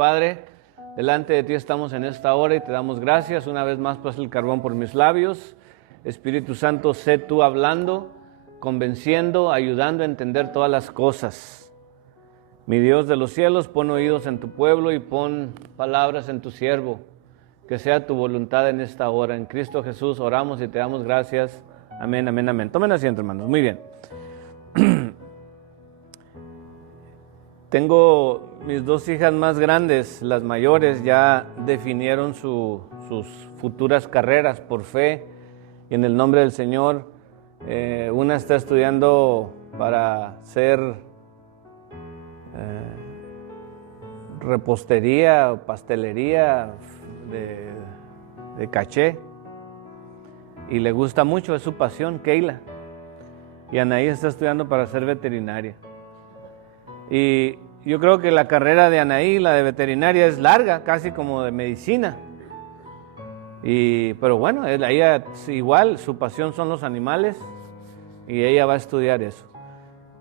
Padre, delante de ti estamos en esta hora y te damos gracias. Una vez más pasa el carbón por mis labios. Espíritu Santo, sé tú hablando, convenciendo, ayudando a entender todas las cosas. Mi Dios de los cielos, pon oídos en tu pueblo y pon palabras en tu siervo. Que sea tu voluntad en esta hora. En Cristo Jesús oramos y te damos gracias. Amén, amén, amén. Tomen asiento, hermanos. Muy bien. Tengo mis dos hijas más grandes, las mayores, ya definieron sus futuras carreras por fe y en el nombre del Señor. Una está estudiando para ser repostería o pastelería de caché y le gusta mucho, es su pasión, Keila. Y Anaí está estudiando para ser veterinaria. Y yo creo que la carrera de Anaí, la de veterinaria, es larga, casi como de medicina. Pero bueno, ella igual, su pasión son los animales y ella va a estudiar eso.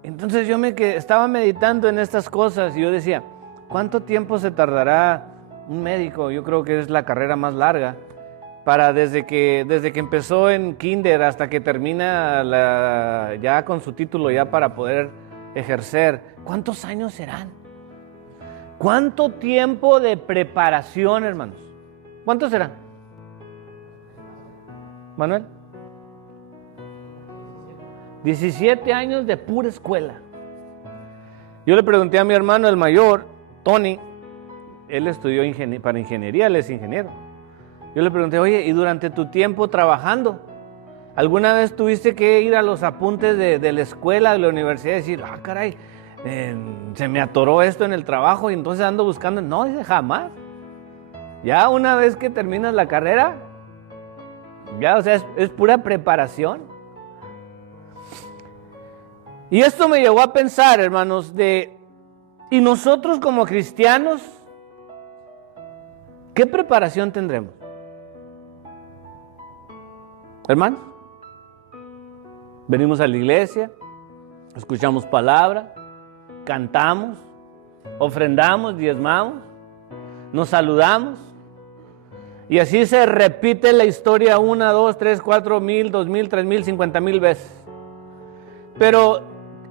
Entonces yo estaba meditando en estas cosas y yo decía, ¿cuánto tiempo se tardará un médico? Yo creo que es la carrera más larga. Desde que empezó en kinder hasta que termina ya con su título ya para poder ejercer, ¿cuántos años serán? ¿Cuánto tiempo de preparación, hermanos? ¿Cuántos serán? Manuel. 17 años de pura escuela. Yo le pregunté a mi hermano, el mayor, Tony, él estudió para ingeniería, él es ingeniero. Yo le pregunté, oye, ¿y durante tu tiempo trabajando, alguna vez tuviste que ir a los apuntes de la escuela, de la universidad y decir, caray, se me atoró esto en el trabajo y entonces ando buscando? No, dice, jamás. Ya una vez que terminas la carrera, ya, o sea, es pura preparación. Y esto me llevó a pensar, hermanos, ¿y nosotros como cristianos, qué preparación tendremos? Hermanos, venimos a la iglesia, escuchamos palabra, cantamos, ofrendamos, diezmamos, nos saludamos y así se repite la historia 1, 2, 3, 4 mil, 2,000, 3,000, 50,000 veces. Pero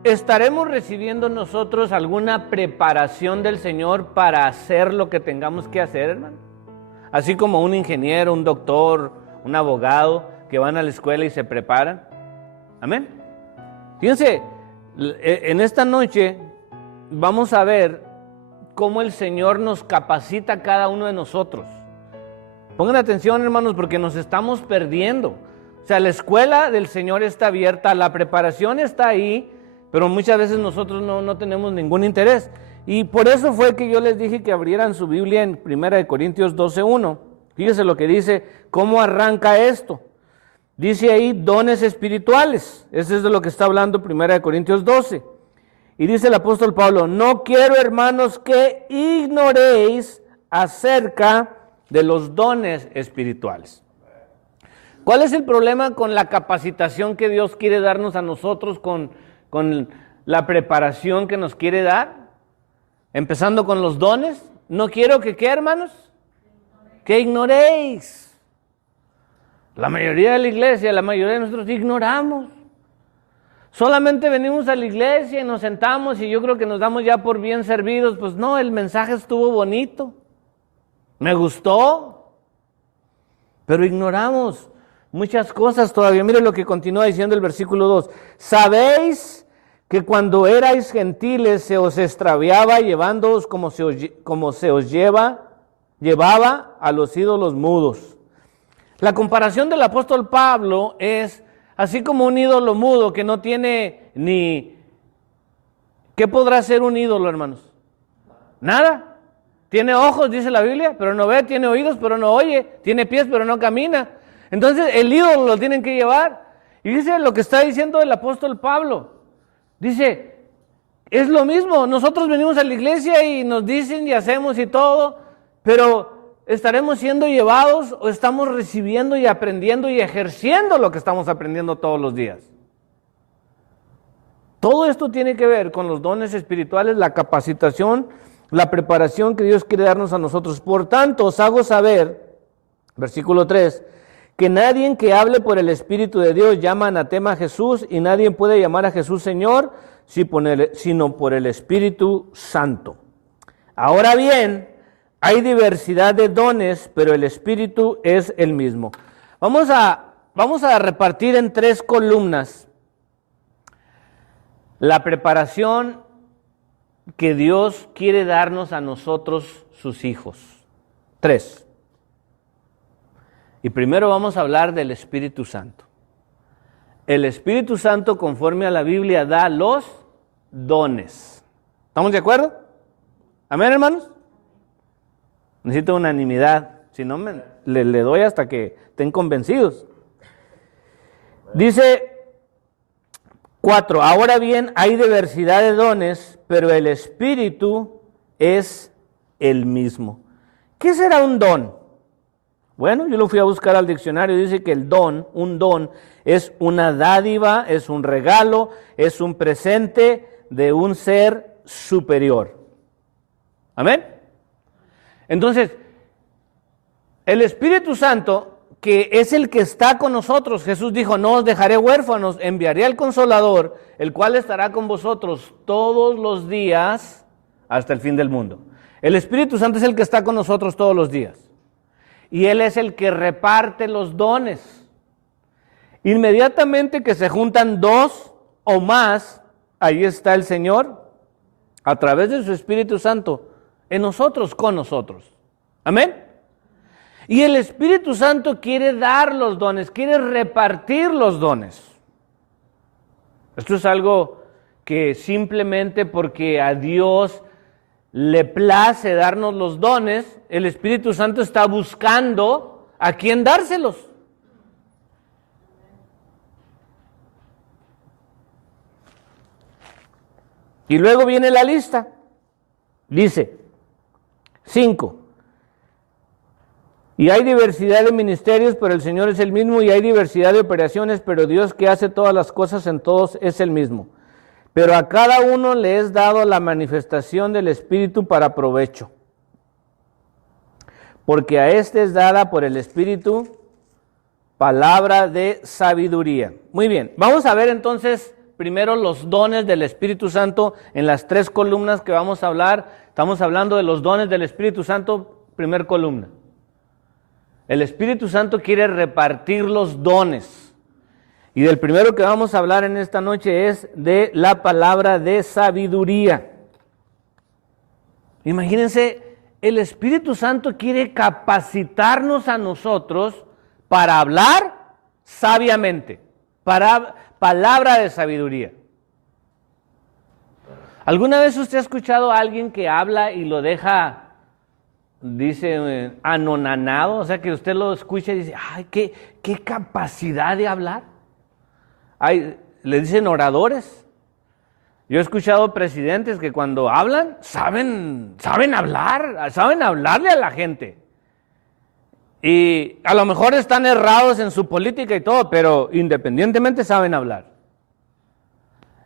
¿estaremos recibiendo nosotros alguna preparación del Señor para hacer lo que tengamos que hacer, hermano? Así como un ingeniero, un doctor, un abogado que van a la escuela y se preparan. Amén. Fíjense, en esta noche vamos a ver cómo el Señor nos capacita a cada uno de nosotros. Pongan atención, hermanos, porque nos estamos perdiendo. O sea, la escuela del Señor está abierta, la preparación está ahí, pero muchas veces nosotros no tenemos ningún interés. Y por eso fue que yo les dije que abrieran su Biblia en 1 Corintios 12:1. Fíjense lo que dice, cómo arranca esto. Dice ahí dones espirituales. Ese es de lo que está hablando 1 Corintios 12. Y dice el apóstol Pablo, no quiero, hermanos, que ignoréis acerca de los dones espirituales. ¿Cuál es el problema con la capacitación que Dios quiere darnos a nosotros, con la preparación que nos quiere dar? Empezando con los dones. No quiero que, ¿qué, hermanos? Que ignoréis. La mayoría de la iglesia, la mayoría de nosotros ignoramos. Solamente venimos a la iglesia y nos sentamos y yo creo que nos damos ya por bien servidos. Pues no, el mensaje estuvo bonito, me gustó, pero ignoramos muchas cosas todavía. Mire lo que continúa diciendo el versículo 2. Sabéis que cuando erais gentiles se os extraviaba llevándoos como se os llevaba a los ídolos mudos. La comparación del apóstol Pablo es así como un ídolo mudo que no tiene ni... ¿Qué podrá ser un ídolo, hermanos? Nada. Tiene ojos, dice la Biblia, pero no ve, tiene oídos, pero no oye, tiene pies, pero no camina. Entonces el ídolo lo tienen que llevar. Y dice lo que está diciendo el apóstol Pablo. Dice, es lo mismo, nosotros venimos a la iglesia y nos dicen y hacemos y todo, pero ¿estaremos siendo llevados o estamos recibiendo y aprendiendo y ejerciendo lo que estamos aprendiendo todos los días? Todo esto tiene que ver con los dones espirituales, la capacitación la preparación que Dios quiere darnos a nosotros. Por tanto, os hago saber, versículo 3, que nadie que hable por el Espíritu de Dios llama anatema a Jesús, y nadie puede llamar a Jesús Señor, sino por el Espíritu Santo. Ahora bien, hay diversidad de dones, pero el Espíritu es el mismo. Vamos a repartir en 3 columnas la preparación que Dios quiere darnos a nosotros, sus hijos. 3. Y primero vamos a hablar del Espíritu Santo. El Espíritu Santo, conforme a la Biblia, da los dones. ¿Estamos de acuerdo? ¿Amén, hermanos? Necesito unanimidad. Si no, le doy hasta que estén convencidos. Dice 4. Ahora bien, hay diversidad de dones, pero el Espíritu es el mismo. ¿Qué será un don? Bueno, yo lo fui a buscar al diccionario y dice que un don, es una dádiva, es un regalo, es un presente de un ser superior. ¿Amén? Entonces, el Espíritu Santo, que es el que está con nosotros, Jesús dijo, no os dejaré huérfanos, enviaré al Consolador, el cual estará con vosotros todos los días hasta el fin del mundo. El Espíritu Santo es el que está con nosotros todos los días. Y Él es el que reparte los dones. Inmediatamente que se juntan 2 o más, ahí está el Señor, a través de su Espíritu Santo, en nosotros, con nosotros. Amén. Y el Espíritu Santo quiere dar los dones, quiere repartir los dones. Esto es algo que simplemente porque a Dios le place darnos los dones, el Espíritu Santo está buscando a quién dárselos. Y luego viene la lista. Dice, 5. Y hay diversidad de ministerios, pero el Señor es el mismo, y hay diversidad de operaciones, pero Dios que hace todas las cosas en todos es el mismo. Pero a cada uno le es dado la manifestación del Espíritu para provecho. Porque a este es dada por el Espíritu palabra de sabiduría. Muy bien, vamos a ver entonces primero los dones del Espíritu Santo en las 3 columnas que vamos a hablar. Estamos hablando de los dones del Espíritu Santo, primer columna. El Espíritu Santo quiere repartir los dones. Y del primero que vamos a hablar en esta noche es de la palabra de sabiduría. Imagínense, el Espíritu Santo quiere capacitarnos a nosotros para hablar sabiamente, para palabra de sabiduría. ¿Alguna vez usted ha escuchado a alguien que habla y lo deja, dice, anonanado? O sea, que usted lo escucha y dice, ¡ay, qué capacidad de hablar! Le dicen oradores. Yo he escuchado presidentes que cuando hablan, saben hablar, saben hablarle a la gente. Y a lo mejor están errados en su política y todo, pero independientemente saben hablar.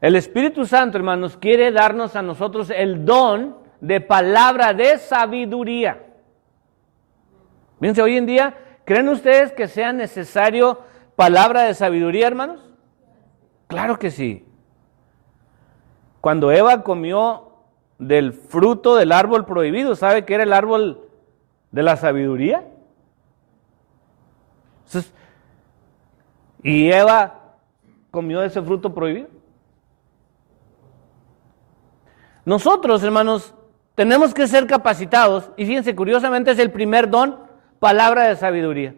El Espíritu Santo, hermanos, quiere darnos a nosotros el don de palabra de sabiduría. Fíjense, hoy en día, ¿creen ustedes que sea necesario palabra de sabiduría, hermanos? Claro que sí. Cuando Eva comió del fruto del árbol prohibido, ¿sabe que era el árbol de la sabiduría? Entonces, ¿y Eva comió de ese fruto prohibido? Nosotros, hermanos, tenemos que ser capacitados, y fíjense, curiosamente es el primer don, palabra de sabiduría.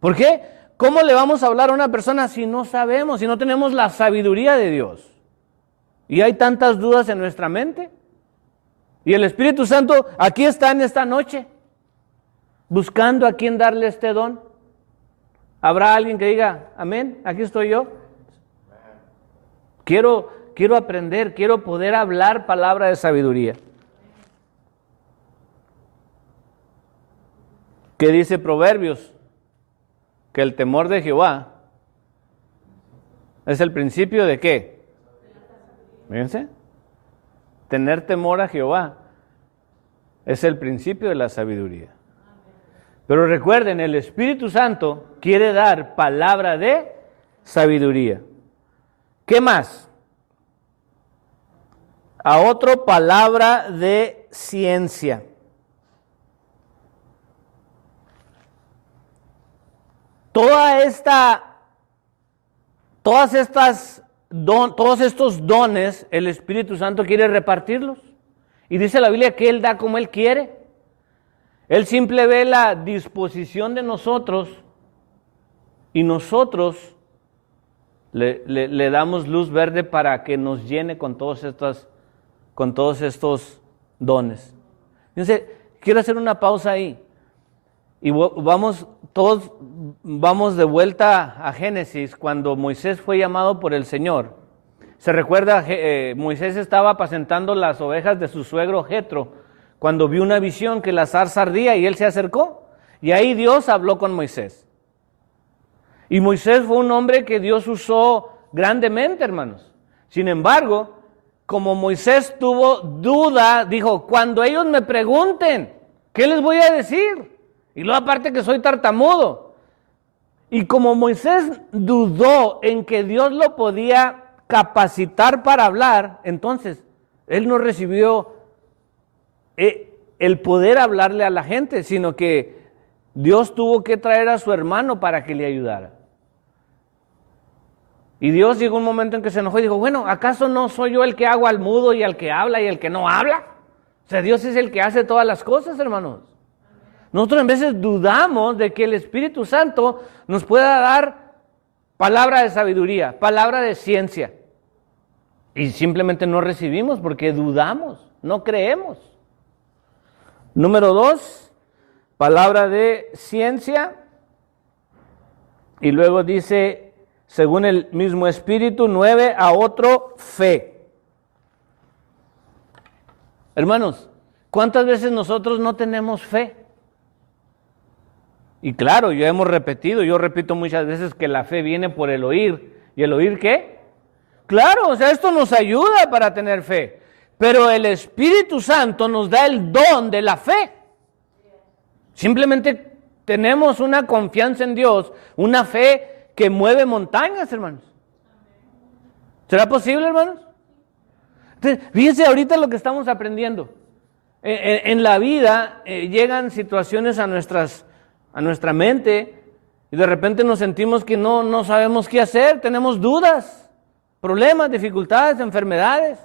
¿Por qué? ¿Cómo le vamos a hablar a una persona si no sabemos, si no tenemos la sabiduría de Dios? Y hay tantas dudas en nuestra mente. Y el Espíritu Santo aquí está en esta noche, buscando a quién darle este don. ¿Habrá alguien que diga, amén, aquí estoy yo? Quiero aprender, quiero poder hablar palabra de sabiduría. ¿Qué dice Proverbios? Que el temor de Jehová es el principio de ¿qué? Fíjense, tener temor a Jehová Es el principio de la sabiduría. Pero recuerden, el Espíritu Santo quiere dar palabra de sabiduría. ¿Qué más? A otro, palabra de ciencia. Todos estos dones, el Espíritu Santo quiere repartirlos. Y dice la Biblia que Él da como Él quiere. Él simple ve la disposición de nosotros y nosotros le damos luz verde para que nos llene con todos estos dones. Entonces, quiero hacer una pausa ahí. Y todos vamos de vuelta a Génesis, cuando Moisés fue llamado por el Señor. Se recuerda, Moisés estaba apacentando las ovejas de su suegro Jetro, cuando vio una visión que la zarza ardía y él se acercó. Y ahí Dios habló con Moisés. Y Moisés fue un hombre que Dios usó grandemente, hermanos. Sin embargo, como Moisés tuvo duda, dijo, cuando ellos me pregunten, ¿qué les voy a decir? Y luego aparte que soy tartamudo. Y como Moisés dudó en que Dios lo podía capacitar para hablar, entonces él no recibió el poder hablarle a la gente, sino que Dios tuvo que traer a su hermano para que le ayudara. Y Dios llegó un momento en que se enojó y dijo, bueno, ¿acaso no soy yo el que hago al mudo y al que habla y el que no habla? O sea, Dios es el que hace todas las cosas, hermanos. Nosotros en veces dudamos de que el Espíritu Santo nos pueda dar palabra de sabiduría, palabra de ciencia. Y simplemente no recibimos porque dudamos, no creemos. Número 2, palabra de ciencia. Y luego dice, según el mismo Espíritu, 9, a otro, fe. Hermanos, ¿cuántas veces nosotros no tenemos fe? Y claro, yo repito muchas veces que la fe viene por el oír. ¿Y el oír qué? Claro, o sea, esto nos ayuda para tener fe. Pero el Espíritu Santo nos da el don de la fe. Simplemente tenemos una confianza en Dios, una fe que mueve montañas, hermanos. ¿Será posible, hermanos? Entonces, fíjense ahorita lo que estamos aprendiendo. En la vida llegan situaciones a nuestra mente y de repente nos sentimos que no sabemos qué hacer, tenemos dudas, problemas, dificultades, enfermedades.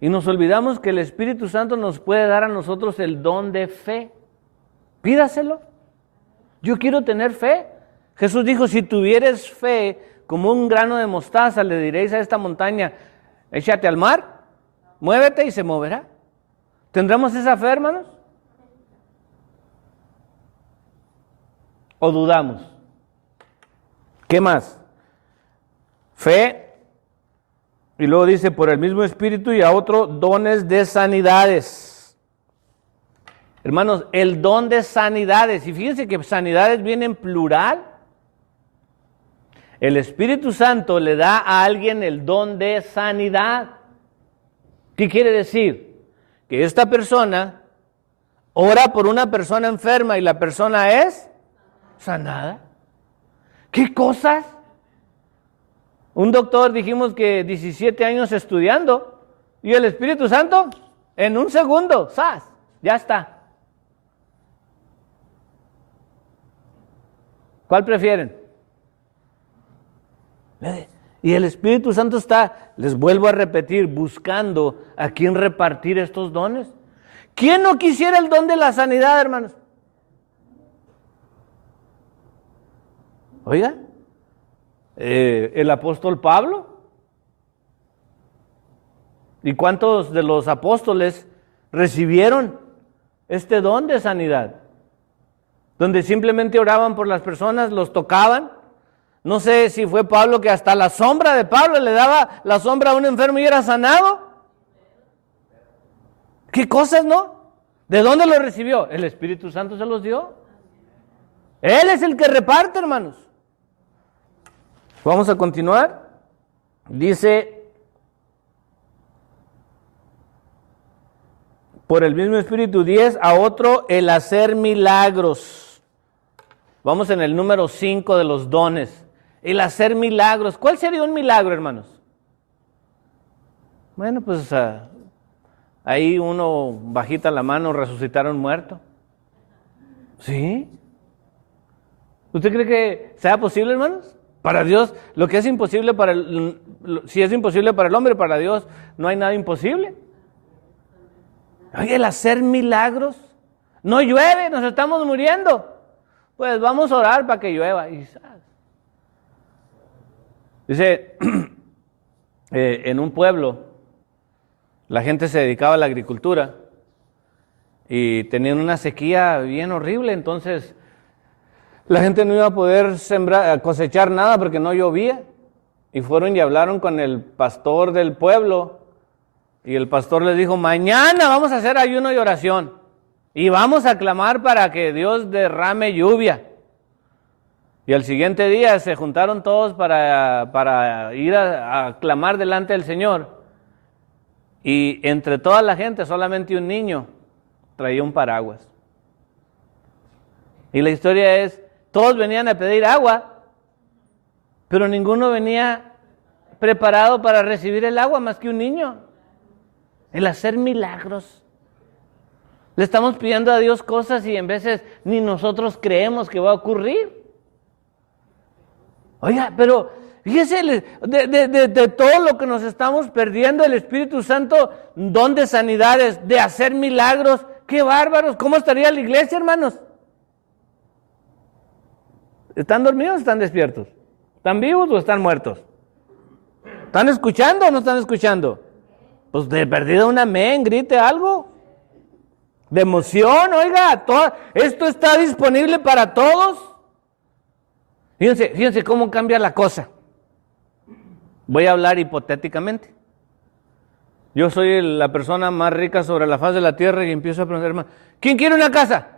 Y nos olvidamos que el Espíritu Santo nos puede dar a nosotros el don de fe. Pídaselo. Yo quiero tener fe. Jesús dijo, si tuvieres fe como un grano de mostaza, le diréis a esta montaña, échate al mar, muévete y se moverá. ¿Tendremos esa fe, hermanos? ¿O dudamos? ¿Qué más? Fe. Y luego dice, por el mismo Espíritu, y a otro, dones de sanidades. Hermanos, el don de sanidades, y fíjense que sanidades viene en plural. El Espíritu Santo le da a alguien el don de sanidad. ¿Qué quiere decir? Que esta persona ora por una persona enferma y la persona es sanada. ¿Qué cosas? Un doctor, dijimos que 17 años estudiando, y el Espíritu Santo, en un segundo, ¡zas!, ya está. ¿Cuál prefieren? Y el Espíritu Santo está, les vuelvo a repetir, buscando a quién repartir estos dones. ¿Quién no quisiera el don de la sanidad, hermanos? Oiga, el apóstol Pablo. ¿Y cuántos de los apóstoles recibieron este don de sanidad? Donde simplemente oraban por las personas, los tocaban. No sé si fue Pablo que hasta la sombra de Pablo le daba la sombra a un enfermo y era sanado. ¿Qué cosas, no? ¿De dónde lo recibió? El Espíritu Santo se los dio. Él es el que reparte, hermanos. Vamos a continuar. Dice, por el mismo Espíritu. 10, a otro el hacer milagros. Vamos en el número 5 de los dones. El hacer milagros. ¿Cuál sería un milagro, hermanos? Bueno, pues ahí uno bajita la mano, resucitar a un muerto. ¿Sí? ¿Usted cree que sea posible, hermanos? Para Dios, lo que es imposible si es imposible para el hombre, para Dios no hay nada imposible. Oye, el hacer milagros. No llueve, nos estamos muriendo. Pues vamos a orar para que llueva. Dice, en un pueblo, la gente se dedicaba a la agricultura y tenían una sequía bien horrible, entonces la gente no iba a poder cosechar nada porque no llovía. Y fueron y hablaron con el pastor del pueblo. Y el pastor les dijo, mañana vamos a hacer ayuno y oración. Y vamos a clamar para que Dios derrame lluvia. Y al siguiente día se juntaron todos para ir a clamar delante del Señor. Y entre toda la gente, solamente un niño traía un paraguas. Y la historia es, todos venían a pedir agua, pero ninguno venía preparado para recibir el agua más que un niño. El hacer milagros. Le estamos pidiendo a Dios cosas y en veces ni nosotros creemos que va a ocurrir. Oiga, pero fíjese, de todo lo que nos estamos perdiendo, el Espíritu Santo, don de sanidades, de hacer milagros, ¡qué bárbaros! ¿Cómo estaría la iglesia, hermanos? ¿Están dormidos o están despiertos? ¿Están vivos o están muertos? ¿Están escuchando o no están escuchando? Pues de perdida un amén, grite algo. De emoción, oiga, esto está disponible para todos. Fíjense cómo cambia la cosa. Voy a hablar hipotéticamente. Yo soy la persona más rica sobre la faz de la tierra y empiezo a preguntar, hermano, ¿quién quiere una casa?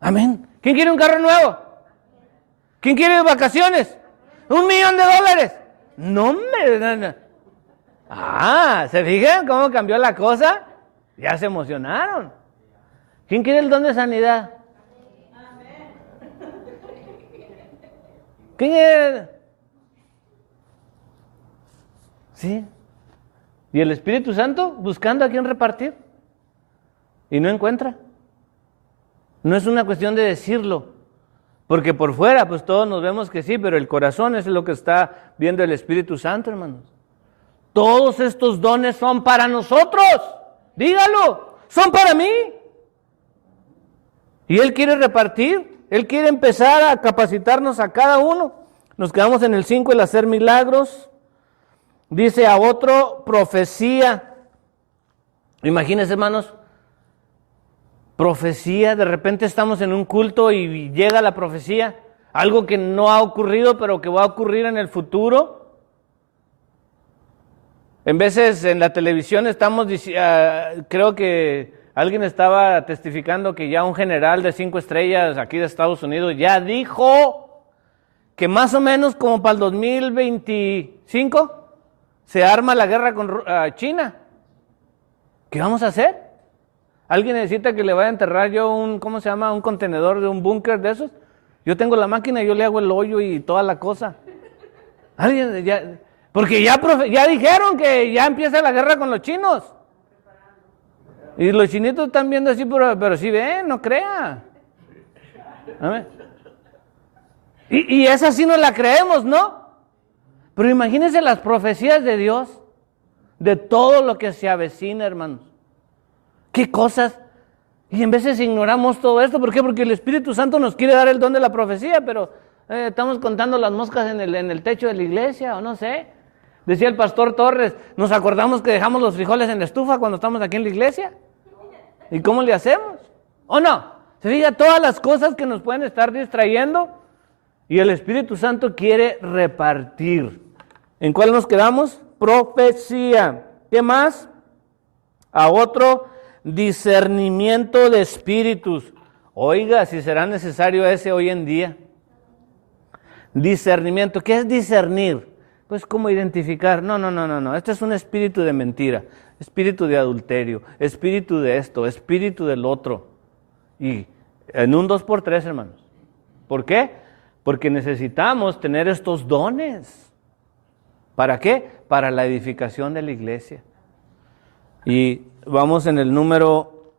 Amén. ¿Quién quiere un carro nuevo? ¿Quién quiere vacaciones? $1,000,000. No me... ¿se fijan cómo cambió la cosa? Ya se emocionaron. ¿Quién quiere el don de sanidad? ¿Quién es? Sí. ¿Y el Espíritu Santo buscando a quién repartir? Y no encuentra. No es una cuestión de decirlo. Porque por fuera, pues todos nos vemos que sí, pero el corazón es lo que está viendo el Espíritu Santo, hermanos. Todos estos dones son para nosotros. Dígalo, son para mí. Y Él quiere repartir. Él quiere empezar a capacitarnos a cada uno. Nos quedamos en el 5, el hacer milagros. Dice a otro, profecía. Imagínense, hermanos, profecía. De repente estamos en un culto y llega la profecía. Algo que no ha ocurrido, pero que va a ocurrir en el futuro. En veces en la televisión estamos, creo que alguien estaba testificando que ya un general de 5 estrellas aquí de Estados Unidos ya dijo que más o menos como para el 2025 se arma la guerra con China. ¿Qué vamos a hacer? ¿Alguien necesita que le vaya a enterrar yo un contenedor de un búnker de esos? Yo tengo la máquina y yo le hago el hoyo y toda la cosa. ¿Alguien ya? Porque ya dijeron que ya empieza la guerra con los chinos. Y los chinitos están viendo así, pero sí ven, no crea. A ver. Y esa sí no la creemos, ¿no? Pero imagínense las profecías de Dios, de todo lo que se avecina, hermanos. ¿Qué cosas? Y en veces ignoramos todo esto. ¿Por qué? Porque el Espíritu Santo nos quiere dar el don de la profecía, pero estamos contando las moscas en el techo de la iglesia, o no sé. Decía el pastor Torres, ¿nos acordamos que dejamos los frijoles en la estufa cuando estamos aquí en la iglesia? ¿Y cómo le hacemos? ¿O no? Se fija todas las cosas que nos pueden estar distrayendo y el Espíritu Santo quiere repartir. ¿En cuál nos quedamos? Profecía. ¿Qué más? A otro, discernimiento de espíritus. Oiga, si será necesario ese hoy en día. Discernimiento. ¿Qué es discernir? pues ¿cómo identificar? No. Este es un espíritu de mentira, espíritu de adulterio, espíritu de esto, espíritu del otro. Y en un 2x3, hermanos. ¿Por qué? Porque necesitamos tener estos dones. ¿Para qué? Para la edificación de la iglesia. Y vamos en el número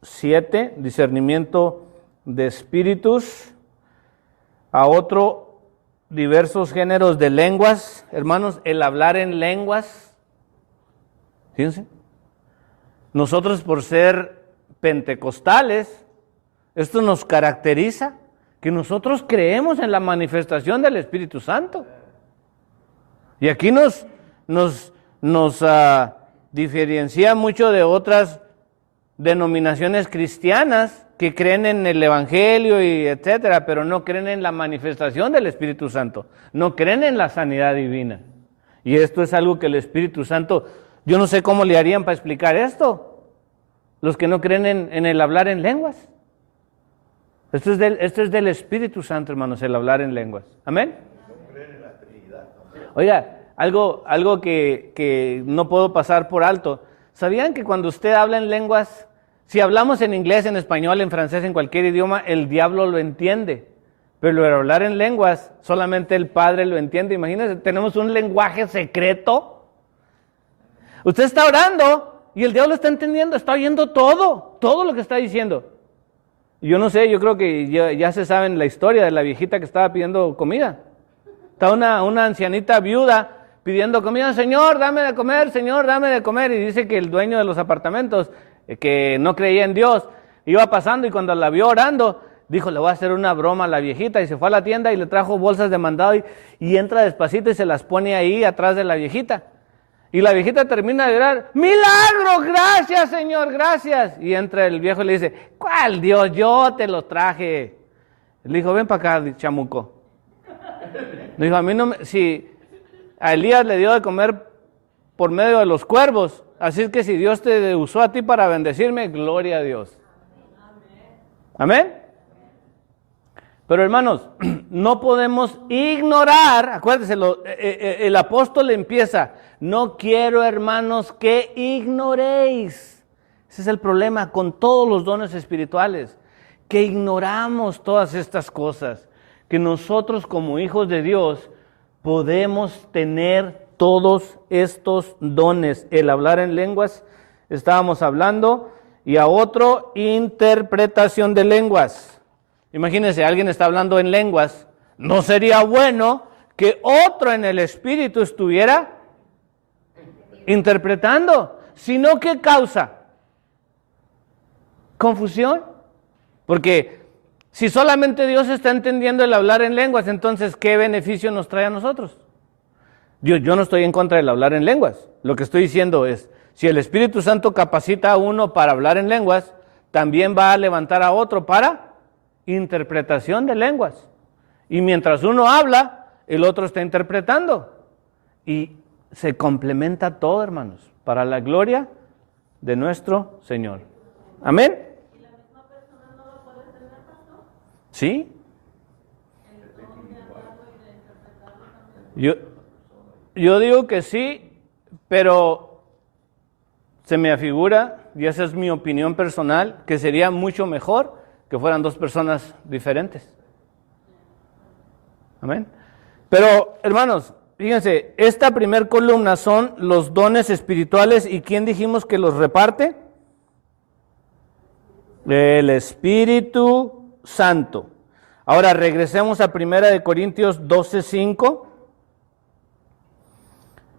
7, discernimiento de espíritus. A otro, diversos géneros de lenguas. Hermanos, el hablar en lenguas. Fíjense. Nosotros, por ser pentecostales, esto nos caracteriza, que nosotros creemos en la manifestación del Espíritu Santo. Y aquí nos diferencia mucho de otras denominaciones cristianas que creen en el Evangelio y etcétera, pero no creen en la manifestación del Espíritu Santo, no creen en la sanidad divina. Y esto es algo que el Espíritu Santo, yo no sé cómo le harían para explicar esto, los que no creen en el hablar en lenguas. Esto es del Espíritu Santo, hermanos, el hablar en lenguas. ¿Amén? Oiga, algo que no puedo pasar por alto. ¿Sabían que cuando usted habla en lenguas, si hablamos en inglés, en español, en francés, en cualquier idioma, el diablo lo entiende? Pero el hablar en lenguas, solamente el Padre lo entiende. Imagínense, tenemos un lenguaje secreto. Usted está orando y el diablo está entendiendo, está oyendo todo lo que está diciendo. Yo no sé, yo creo que ya se saben la historia de la viejita que estaba pidiendo comida. Está una ancianita viuda pidiendo comida, Señor, dame de comer, Señor, dame de comer. Y dice que el dueño de los apartamentos, que no creía en Dios, iba pasando y cuando la vio orando, dijo, le voy a hacer una broma a la viejita. Y se fue a la tienda y le trajo bolsas de mandado y entra despacito y se las pone ahí atrás de la viejita. Y la viejita termina de orar, ¡milagro! ¡Gracias, Señor! ¡Gracias! Y entra el viejo y le dice, ¿cuál Dios? Yo te los traje. Le dijo, ven para acá, chamuco. Le dijo, a mí no me... Si a Elías le dio de comer por medio de los cuervos, así es que si Dios te usó a ti para bendecirme, gloria a Dios. ¿Amén? Pero hermanos, no podemos ignorar, acuérdense, el apóstol empieza, no quiero, hermanos, que ignoréis. Ese es el problema con todos los dones espirituales, que ignoramos todas estas cosas, que nosotros como hijos de Dios podemos tener todos estos dones. El hablar en lenguas, estábamos hablando, y a otro, interpretación de lenguas. Imagínense, alguien está hablando en lenguas, ¿no sería bueno que otro en el espíritu estuviera interpretando? Sino ¿qué causa? Confusión. Porque si solamente Dios está entendiendo el hablar en lenguas, entonces ¿qué beneficio nos trae a nosotros? Yo no estoy en contra del hablar en lenguas. Lo que estoy diciendo es, si el Espíritu Santo capacita a uno para hablar en lenguas, también va a levantar a otro para interpretación de lenguas. Y mientras uno habla, el otro está interpretando. Y se complementa todo, hermanos, para la gloria de nuestro Señor. Amén. ¿Y la misma persona no lo puede tener, pastor? ¿Sí? ¿El don de hablarlo y de interpretarlo también? Yo digo que sí, pero se me afigura, y esa es mi opinión personal, que sería mucho mejor que fueran dos personas diferentes. Amén. Pero, hermanos, fíjense, esta primer columna son los dones espirituales, ¿y quién dijimos que los reparte? El Espíritu Santo. Ahora regresemos a 1 Corintios 12:5.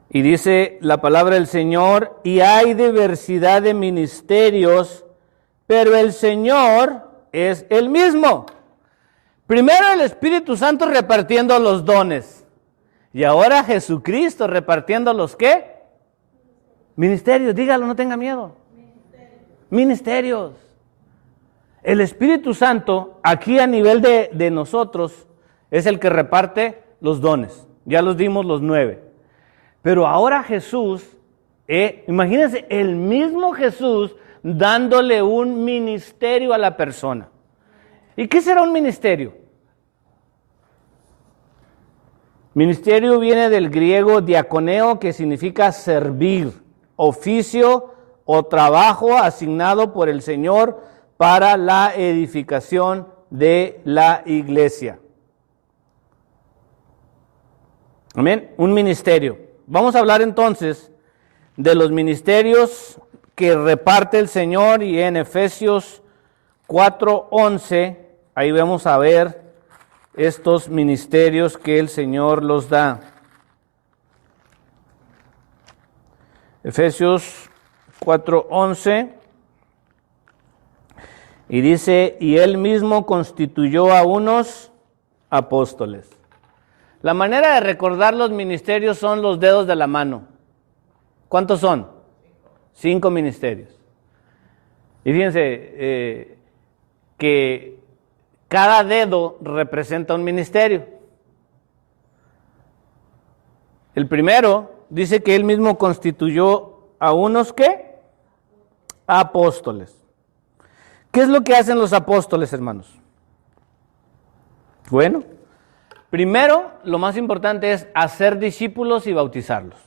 Y dice la palabra del Señor, y hay diversidad de ministerios, pero el Señor es el mismo. Primero el Espíritu Santo repartiendo los dones. Y ahora Jesucristo repartiendo los ¿qué? Ministerios. Dígalo, no tenga miedo. Ministerios. El Espíritu Santo, aquí a nivel de nosotros, es el que reparte los dones. Ya los dimos los 9. Pero ahora Jesús, imagínense, el mismo Jesús dándole un ministerio a la persona. ¿Y qué será un ministerio? Ministerio viene del griego diaconeo, que significa servir, oficio o trabajo asignado por el Señor para la edificación de la iglesia. Amén. Un ministerio. Vamos a hablar entonces de los ministerios que reparte el Señor, y en Efesios 4:11, ahí vamos a ver estos ministerios que el Señor los da. Efesios 4:11, y dice, y él mismo constituyó a unos apóstoles. La manera de recordar los ministerios son los dedos de la mano. ¿Cuántos son? 5 ministerios. Y fíjense que cada dedo representa un ministerio. El primero dice que él mismo constituyó a unos, ¿qué? Apóstoles. ¿Qué es lo que hacen los apóstoles, hermanos? Bueno, primero, lo más importante es hacer discípulos y bautizarlos.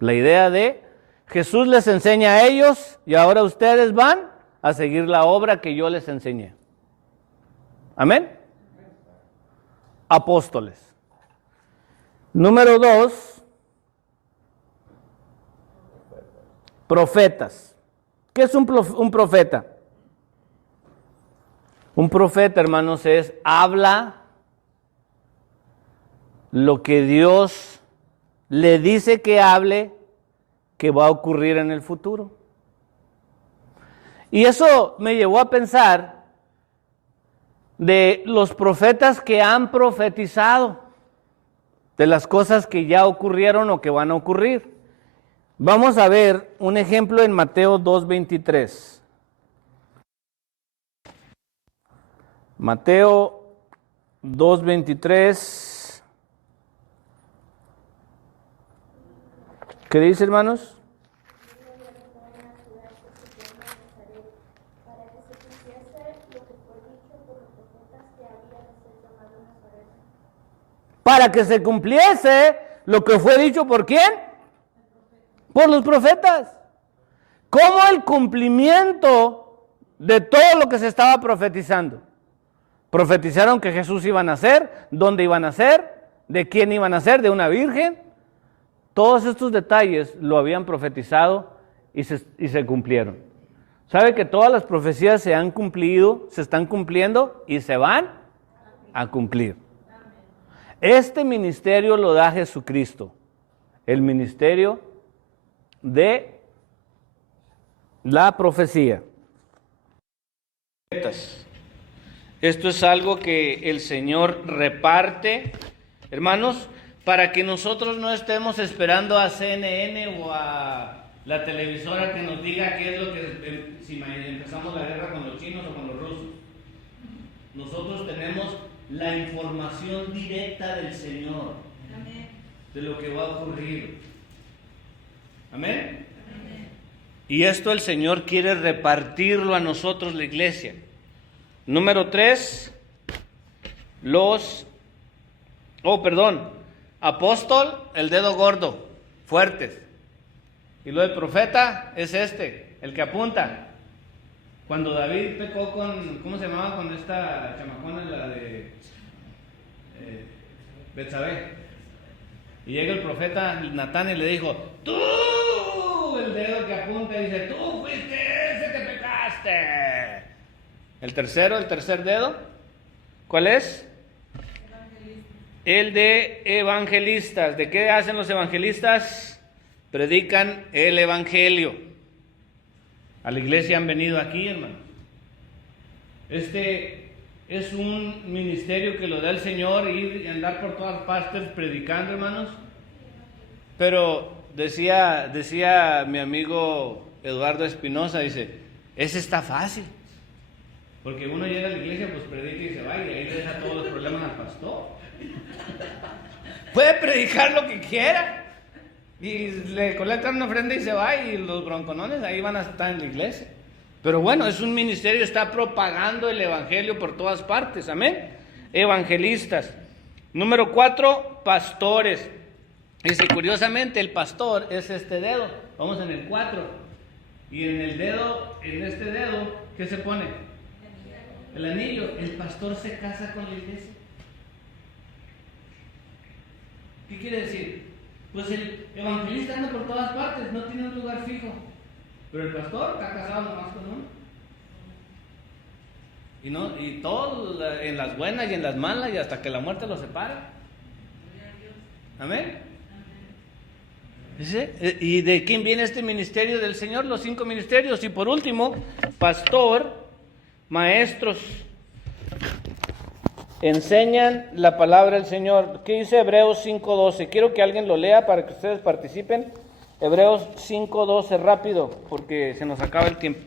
La idea de Jesús les enseña a ellos y ahora ustedes van a seguir la obra que yo les enseñé. Amén. Apóstoles. Número 2, profetas. ¿Qué es un profeta? Un profeta, hermanos, habla lo que Dios le dice que hable, que va a ocurrir en el futuro. Y eso me llevó a pensar de los profetas que han profetizado, de las cosas que ya ocurrieron o que van a ocurrir. Vamos a ver un ejemplo en Mateo 2:23. Mateo 2:23. ¿Qué dice, hermanos? Para que se cumpliese lo que fue dicho, ¿por quién? Por los profetas. ¿Cómo el cumplimiento de todo lo que se estaba profetizando? Profetizaron que Jesús iba a nacer, dónde iba a nacer, de quién iba a nacer, de una virgen. Todos estos detalles lo habían profetizado y se cumplieron. ¿Sabe que todas las profecías se han cumplido, se están cumpliendo y se van a cumplir? Este ministerio lo da Jesucristo, el ministerio de la profecía. Esto es algo que el Señor reparte, hermanos, para que nosotros no estemos esperando a CNN o a la televisora que nos diga qué es lo que, si empezamos la guerra con los chinos o con los rusos. Nosotros tenemos la información directa del Señor. Amén. De lo que va a ocurrir. Amén. Amén. Y esto el Señor quiere repartirlo a nosotros, la iglesia. Número 3, apóstol, el dedo gordo, fuertes. Y lo del profeta es el que apunta. Cuando David pecó con, ¿cómo se llamaba? Con esta chamacona, la de Betsabé. Y llega el profeta Natán y le dijo, tú, el dedo que apunta, y dice, tú fuiste ese que pecaste. El tercer dedo, ¿cuál es? El de evangelistas. ¿De qué hacen los evangelistas? Predican el evangelio. A la iglesia han venido aquí, hermanos. Este es un ministerio que lo da el Señor, ir y andar por todas partes predicando, hermanos. Pero decía mi amigo Eduardo Espinosa, dice, ese está fácil. Porque uno llega a la iglesia, pues predica y se va, y ahí le deja todos los problemas al pastor. Puede predicar lo que quiera. Y le colectan una ofrenda y se va, y los bronconones ahí van a estar en la iglesia. Pero bueno, es un ministerio, está propagando el evangelio por todas partes, amén. Evangelistas. Número 4, pastores. Dice, curiosamente, el pastor es este dedo. Vamos en el 4. Y en el dedo, en este dedo, ¿qué se pone? El anillo. El pastor se casa con la iglesia. ¿Qué quiere decir? Pues el evangelista anda por todas partes, no tiene un lugar fijo. Pero el pastor está casado nomás con uno. Y todo en las buenas y en las malas y hasta que la muerte los separe. Amén. ¿Dice? ¿Y de quién viene este ministerio del Señor? Los 5 ministerios. Y por último, pastor, maestros. Enseñan la palabra del Señor. ¿Qué dice Hebreos 5:12? Quiero que alguien lo lea para que ustedes participen. Hebreos 5:12, rápido, porque se nos acaba el tiempo.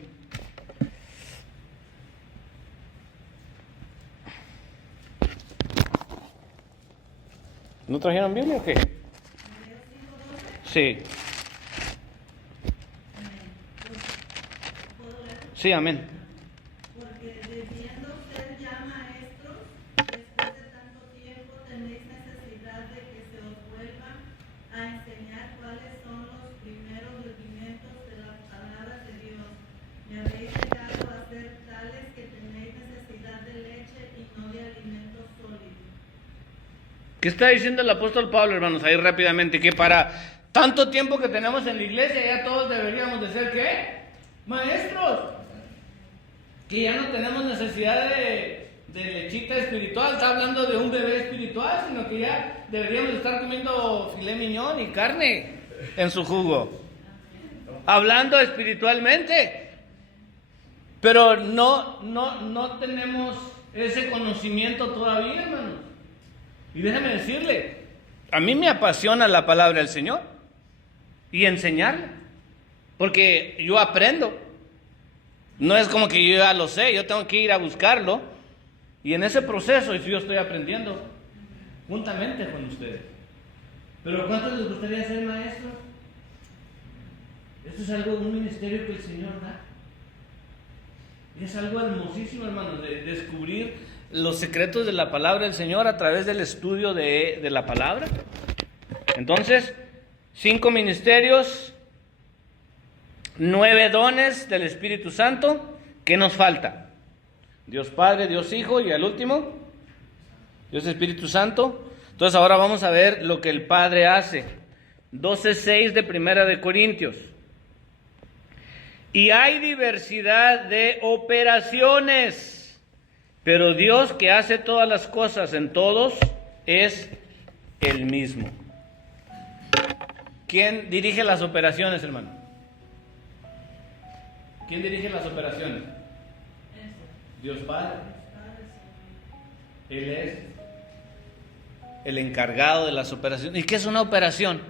¿No trajeron Biblia o qué? Sí. Sí, amén. Porque debiendo ser ya maestros, después de tanto tiempo tenéis necesidad de que se os vuelva a enseñar cuáles son los primeros rudimentos de las palabras de Dios. Me habéis llegado a ser tales que tenéis necesidad de leche y no de alimento sólido. ¿Qué está diciendo el apóstol Pablo, hermanos? Ahí rápidamente, que para tanto tiempo que tenemos en la iglesia, ya todos deberíamos de ser, ¿qué? Maestros. Que ya no tenemos necesidad de lechita espiritual, está hablando de un bebé espiritual, sino que ya deberíamos estar comiendo filet mignon y carne en su jugo. Hablando espiritualmente. Pero no tenemos ese conocimiento todavía, hermanos. Y déjame decirle, a mí me apasiona la palabra del Señor y enseñarla, porque yo aprendo. No es como que yo ya lo sé, yo tengo que ir a buscarlo, y en ese proceso yo estoy aprendiendo juntamente con ustedes. Pero ¿cuántos les gustaría ser maestros? Esto es algo, un ministerio que el Señor da. Y es algo hermosísimo, hermanos, de descubrir los secretos de la palabra del Señor a través del estudio de la palabra. Entonces, 5 ministerios, 9 dones del Espíritu Santo. ¿Qué nos falta? Dios Padre, Dios Hijo y al último, Dios Espíritu Santo. Entonces ahora vamos a ver lo que el Padre hace. 12:6 de Primera de Corintios. Y hay diversidad de operaciones, pero Dios que hace todas las cosas en todos es el mismo. ¿Quién dirige las operaciones, hermano? ¿Quién dirige las operaciones? Dios Padre. Él es el encargado de las operaciones. ¿Y qué es una operación?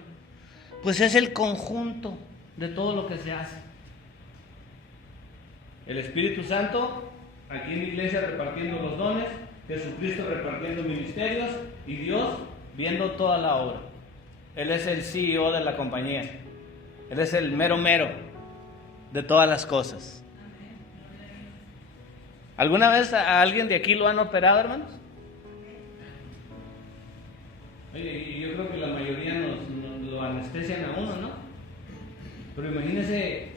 Pues es el conjunto de todo lo que se hace. El Espíritu Santo aquí en la iglesia repartiendo los dones, Jesucristo repartiendo ministerios y Dios viendo toda la obra. Él es el CEO de la compañía. Él es el mero de todas las cosas. ¿Alguna vez a alguien de aquí lo han operado, hermanos? Oye, y yo creo que la mayoría nos lo anestesian a uno, ¿no? Pero imagínese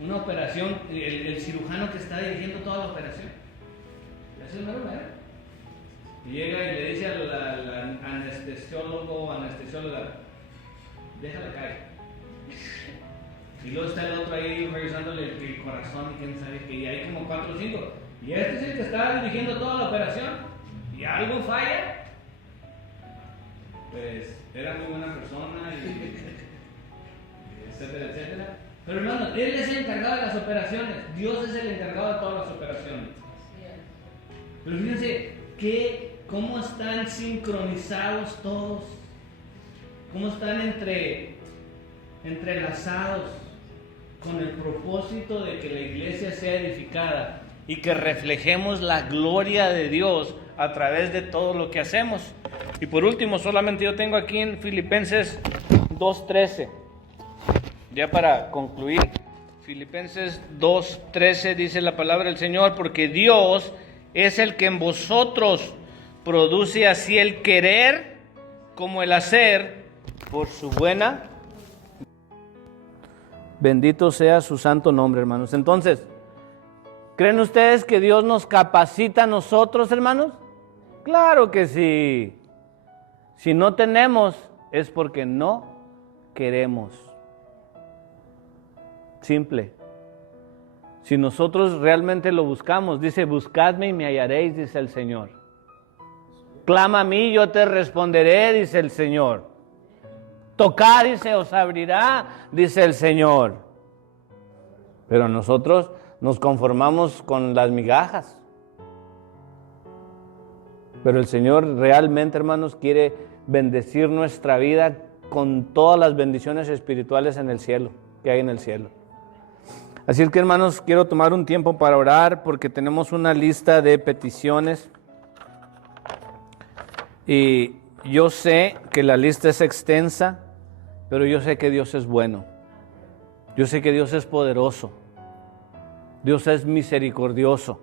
una operación, el cirujano que está dirigiendo toda la operación. Es el mero. Y llega y le dice al anestesiólogo o anestesióloga, déjala caer. Y luego está el otro ahí revisándole el corazón y quién sabe que, y hay como 4 o 5. Y este es el que está dirigiendo toda la operación. Y algo falla, pues era muy buena persona y etcétera, etcétera. Pero hermano, Él es el encargado de las operaciones. Dios es el encargado de todas las operaciones. Pero fíjense cómo están sincronizados todos. Cómo están entrelazados con el propósito de que la iglesia sea edificada y que reflejemos la gloria de Dios a través de todo lo que hacemos. Y por último, solamente yo tengo aquí en Filipenses 2:13. Ya para concluir, Filipenses 2:13 dice la palabra del Señor, porque Dios es el que en vosotros produce así el querer como el hacer por su buena. Bendito sea su santo nombre, hermanos. Entonces, ¿creen ustedes que Dios nos capacita a nosotros, hermanos? Claro que sí. Si no tenemos, es porque no queremos. Simple. Si nosotros realmente lo buscamos, dice, buscadme y me hallaréis, dice el Señor. Clama a mí, yo te responderé, dice el Señor. Tocad y se os abrirá, dice el Señor. Pero nosotros nos conformamos con las migajas. Pero el Señor realmente, hermanos, quiere bendecir nuestra vida con todas las bendiciones espirituales en el cielo, que hay en el cielo. Así es que, hermanos, quiero tomar un tiempo para orar porque tenemos una lista de peticiones. Y yo sé que la lista es extensa, pero yo sé que Dios es bueno. Yo sé que Dios es poderoso. Dios es misericordioso.